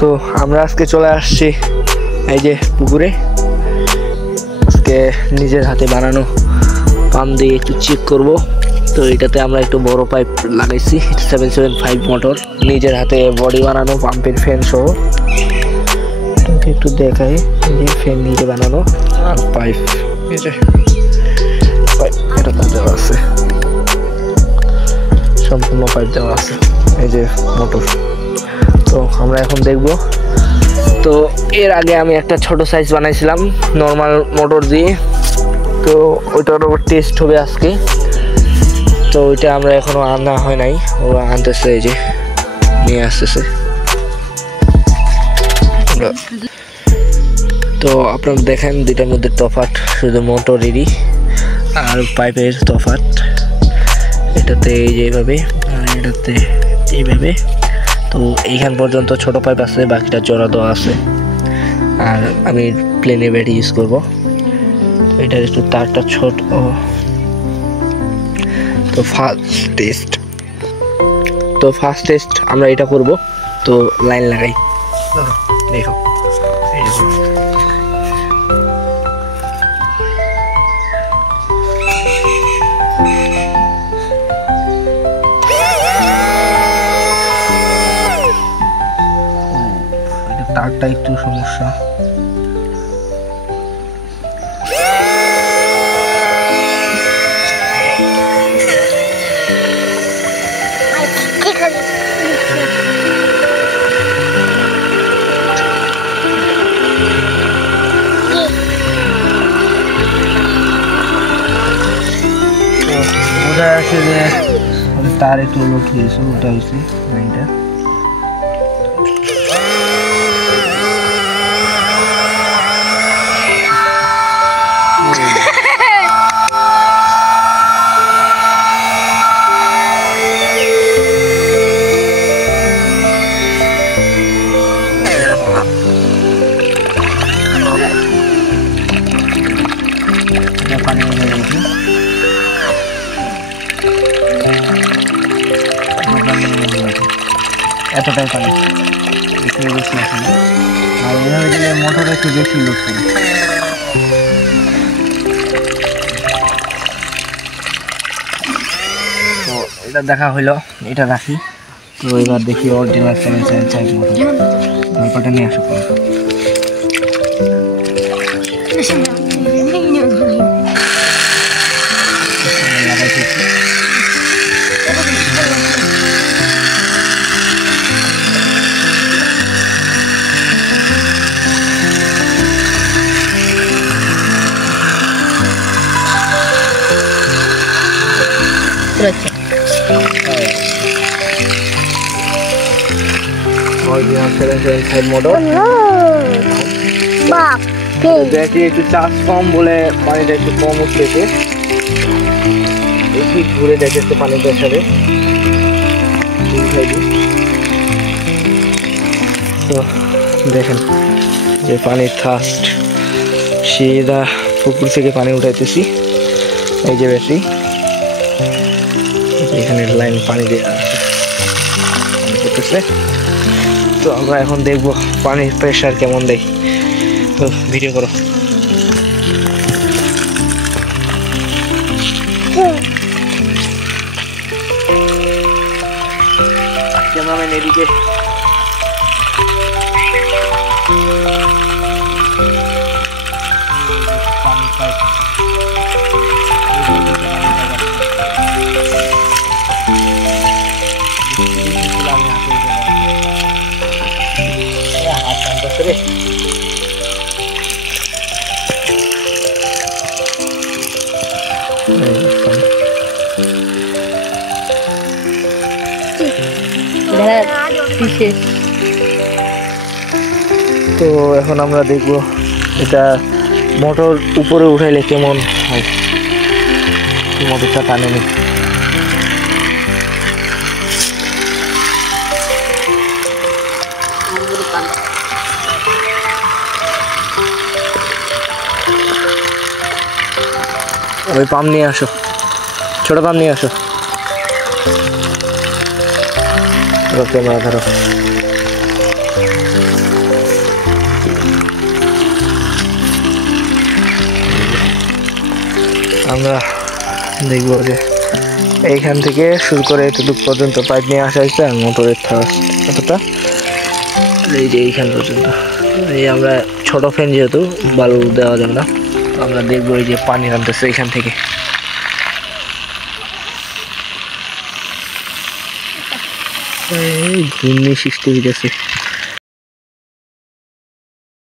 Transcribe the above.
তো আমরা আজকে চলে আসছি এই যে পুকুরে। আজকে নিজের হাতে বানানো পাম্প দিয়ে একটু চেক করব। তো এটাতে আমরা একটু বড় পাইপ লাগাইছি, 775 মোটর, নিজের হাতে বডি বানানো পাম্পের ফ্যান সহ। একটু দেখাই, যে ফ্যান নিজে বানানো আর পাইপ, এই যে পাইপ এটা দেওয়া আছে, সম্পূর্ণ পাইপ দেওয়া আছে, এই যে মোটর। তো আমরা এখন দেখব। তো এর আগে আমি একটা ছোট সাইজ বানাইছিলাম নর্মাল মোটর দিয়ে, তো ওইটার উপর টেস্ট হবে আজকে। তো ওইটা আমরা এখনো আনা হয় নাই, ওরা আনতেছে, এই যে নিয়ে আসতেছে। তো আপনারা দেখেন দুইটার মধ্যে তফাৎ শুধু মোটরেরই আর পাইপের তফাৎ। এটাতে এই যে এইভাবে আর এটাতে এইভাবে। তো এইখান পর্যন্ত ছোট পাইপ আছে, বাকিটা জোড়া দেওয়া আছে। আর আমি প্লেনে ব্যাটারি ইউজ করব। এটা একটু তারটা ছোট। তো ফার্স্ট টেস্ট আমরা এটা করব। তো লাইন লাগাই, দেখো তারটা একটু সমস্যা। বোঝা যাচ্ছে যে তার একটু লোক হয়েছে, ওটা হয়েছে লাইনটা। পানি এতটাই পানি, বেশি আসে না। আর এভাবে গেলে মোটর একটু বেশি লোড করে। তো এটা দেখা হইলো, এটা রাখি। তো এবার দেখি অরিজিনাল 775 মোটর গল্পটা নিয়ে আসো। ব্যাটারি একটু চার্জ কম বলে পানিটা একটু কম উঠতেছে। একটু ঘুরে দেখেছে পানি প্রেসারে। তো দেখেন যে পানির থার্স্ট, সেটা পুকুর থেকে পানি উঠাইতেছি। এই যে ব্যাটারি, এখানে লাইন পানি দিয়ে করতেছে। তো আমরা এখন দেখবো পানির প্রেসার কেমন দেয়। তো ভিডিও করো। ক্যামেরাম্যান এদিকে। তো এখন আমরা দেখবো এটা মোটর উপরে উঠাইলে কেমন হয়। মোটরটা টানে নি। ওই পাম্প নিয়ে আসো, ছোট পাম্প নিয়ে আসো। ক্যামেরা ধরো। আমরা দেখবো যে এইখান থেকে শুরু করে এতটুক পর্যন্ত পাইপ নিয়ে আসা হয়েছে, আর মোটরের থার্স কতটা এই যে এইখান পর্যন্ত। এই আমরা ছোট ফ্যান যেহেতু বালু দেওয়া যাবে না, আমরা দেখবো এই যে পানি নামতেছে এখান থেকে। ঘূর্ণি সৃষ্টি হয়ে গেছে।